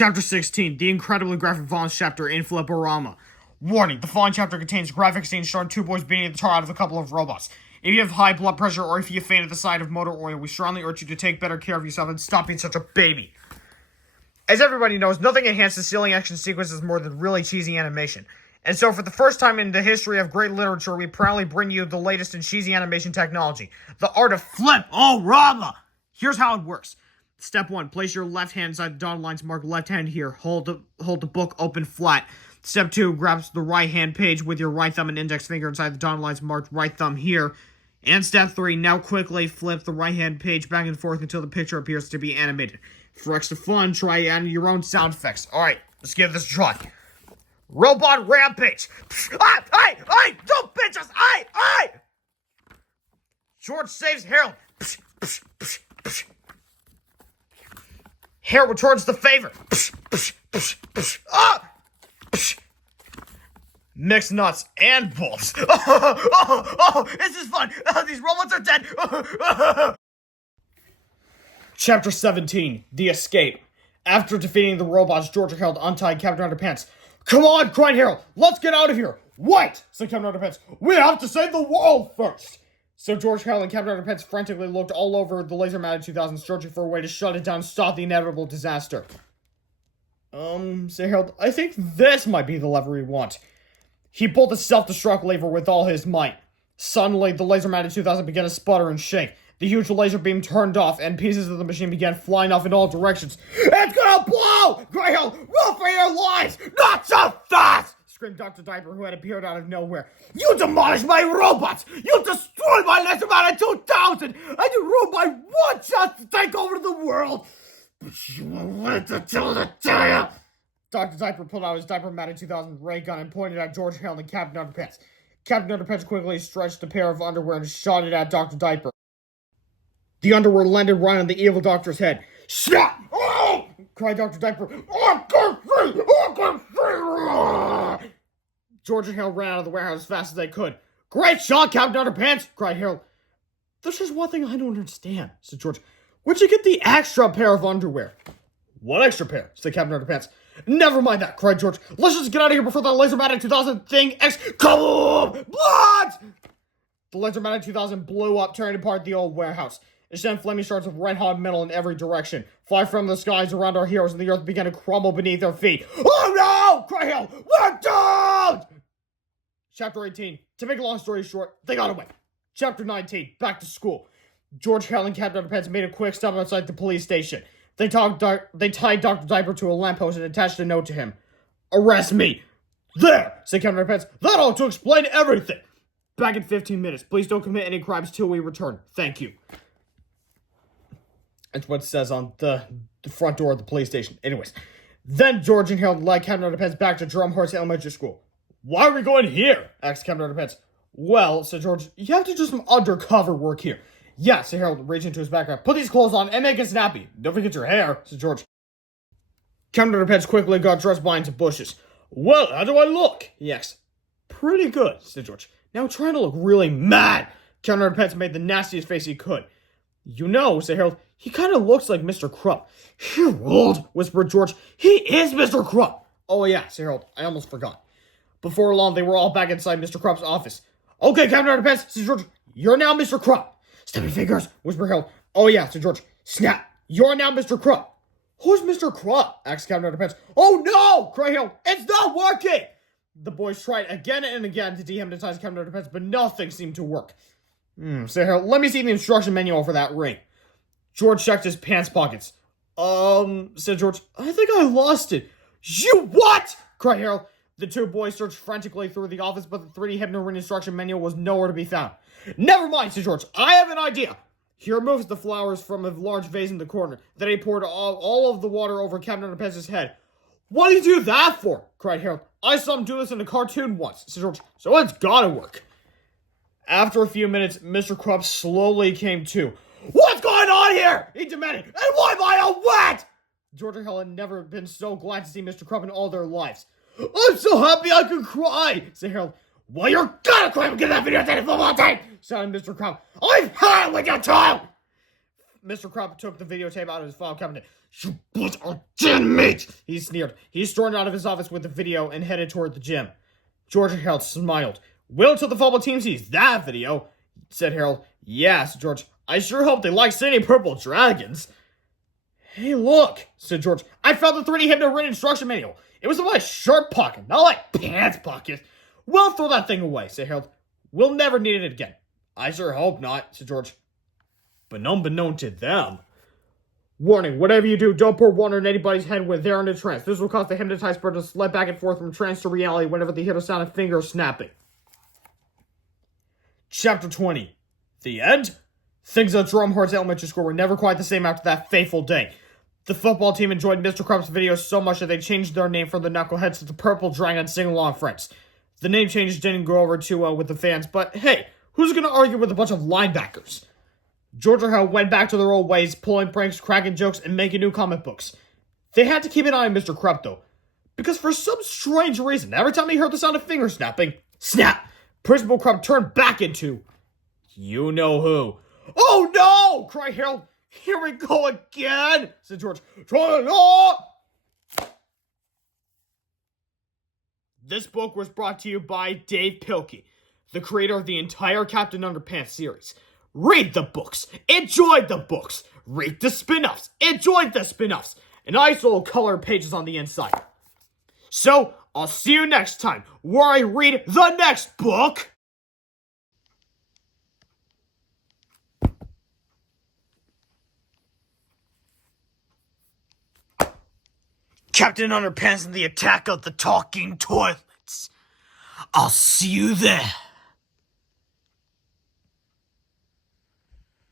Chapter 16, the incredibly graphic violence chapter in Flipperama. Warning, the following chapter contains graphic scenes showing two boys beating the tar out of a couple of robots. If you have high blood pressure or if you faint at the sight of motor oil, we strongly urge you to take better care of yourself and stop being such a baby. As everybody knows, nothing enhances silly action sequences more than really cheesy animation. And so for the first time in the history of great literature, we proudly bring you the latest in cheesy animation technology, the art of Flip-O-Rama. Here's how it works. Step 1, place your left hand inside the dotted lines marked left hand here. Hold the book open flat. Step 2, grab the right hand page with your right thumb and index finger inside the dotted lines marked right thumb here. And step 3, now quickly flip the right hand page back and forth until the picture appears to be animated. For extra fun, try adding your own sound effects. Alright, let's give this a try. Robot Rampage! Hey! Don't bitch us! Hey! George saves Harold! Harold returns the favor! Mixed nuts and bolts! This is fun! These robots are dead! Chapter 17, The Escape. After defeating the robots, George and Harold untied Captain Underpants. Come on, cried Harold. Let's get out of here. Wait, said Captain Underpants. We have to save the world first. So George, Harold, and Captain Underpants frantically looked all over the laser-mounted 2000, searching for a way to shut it down and stop the inevitable disaster. Said Harold, I think this might be the lever we want. He pulled the self-destruct lever with all his might. Suddenly, the laser-mounted 2000 began to sputter and shake. The huge laser beam turned off, and pieces of the machine began flying off in all directions. It's gonna blow! Cried Harold, run for your lives! Not so fast! Screamed Dr. Diaper, who had appeared out of nowhere. You demolished my robots! You destroyed my laser-mounted 2000! And you ruined my one chance to take over the world! But you wanted to tell the tale! Dr. Diaper pulled out his diaper-mounted 2000 ray gun and pointed at George, Harold, and Captain Underpants. Captain Underpants quickly stretched a pair of underwear and shot it at Dr. Diaper. The underwear landed right on the evil doctor's head. Shot! Oh! Cried Dr. Diaper. I can see! George and Harold ran out of the warehouse as fast as they could. Great shot, Captain Underpants! Cried Harold. There's just one thing I don't understand, said George. Where'd you get the extra pair of underwear? What extra pair? Said Captain Underpants. Never mind that, cried George. Let's just get out of here before that laser-mounted 2000 thing Kaboom! Blood! The laser-mounted 2000 blew up, tearing apart the old warehouse. It sent flaming shards of red-hot metal in every direction. Fly from the skies around our heroes, and the earth began to crumble beneath their feet. Oh no! Cried Harold. We're doomed! Chapter 18. To make a long story short, they got away. Chapter 19. Back to school. George, Harold, and Captain Underpants made a quick stop outside the police station. They tied Dr. Diaper to a lamppost and attached a note to him. Arrest me! There! Said Captain Underpants. That ought to explain everything! Back in 15 minutes. Please don't commit any crimes till we return. Thank you. That's what it says on the front door of the police station. Anyways. Then George and Harold led Captain Underpants back to Drumhorse Elementary School. Why are we going here? Asked Captain Underpants. Well, said George, you have to do some undercover work here. Yeah, said Harold, reaching into his backpack. Put these clothes on and make it snappy. Don't forget your hair, said George. Captain Underpants quickly got dressed behind some bushes. Well, how do I look? He asked. Pretty good, said George. Now trying to look really mad. Captain Underpants made the nastiest face he could. You know, said Harold, he kind of looks like Mr. Crump. Harold, whispered George, he is Mr. Crump. Oh yeah, said Harold, I almost forgot. Before long, they were all back inside Mr. Crump's office. Okay, Captain Underpants, said George, you're now Mr. Crump. Snap your fingers, whispered Harold. Oh yeah, said George. Snap, you're now Mr. Crump. Who's Mr. Crump? Asked Captain Underpants. Oh no, cried Harold, it's not working. The boys tried again and again to dehypnotize Captain Underpants, but nothing seemed to work. Said Harold, let me see the instruction manual for that ring. George checked his pants pockets. Said George, I think I lost it. You what? Cried Harold. The two boys searched frantically through the office, but the 3D Hypno Ring instruction manual was nowhere to be found. Never mind, said George. I have an idea. He removed the flowers from a large vase in the corner. Then he poured all of the water over Captain Underpants' head. What do you do that for? Cried Harold. I saw him do this in a cartoon once, said George. So it's gotta work. After a few minutes, Mr. Crump slowly came to. What's going on here? He demanded. And why am I a wet? George and Helen had never been so glad to see Mr. Crump in all their lives. I'm so happy I could cry, said Harold. Well, you're gonna cry and get that video tape for one time, shouted Mr. Crump. I've had it with your child. Mr. Crump took the videotape out of his file cabinet. "You bunch of gin meat!" he sneered. He stormed out of his office with the video and headed toward the gym. George and Harold smiled. "Wait till the football team sees that video," said Harold. "Yeah," said George. "I sure hope they like seeing purple dragons." "Hey, look," said George. "I found the 3D hypno-written instruction manual. It was in my shirt pocket, not like pants pocket." "We'll throw that thing away," said Harold. "We'll never need it again." "I sure hope not," said George. But unbeknown to them. "Warning, whatever you do, don't pour water in anybody's head when they're in a trance. This will cause the hypnotized person to slip back and forth from trance to reality whenever they hear the sound of fingers snapping." Chapter 20. The end? Things at Drumhorse Elementary School were never quite the same after that fateful day. The football team enjoyed Mr. Crump's video so much that they changed their name from the Knuckleheads to the Purple Dragon Sing-Along Friends. The name change didn't go over too well with the fans, but hey, who's gonna argue with a bunch of linebackers? George and Harold went back to their old ways, pulling pranks, cracking jokes, and making new comic books. They had to keep an eye on Mr. Crump, though, because for some strange reason, every time he heard the sound of fingers snapping, snap, Principal Crump turned back into you-know-who. "Oh no!" cried Harold. "Here we go again," said George. This book was brought to you by Dave Pilkey, the creator of the entire Captain Underpants series. Read the books, enjoy the books, read the spin-offs, enjoy the spin-offs, and nice little colored pages on the inside. So, I'll see you next time, where I read the next book. Captain Underpants and the Attack of the Talking Toilets. I'll see you there.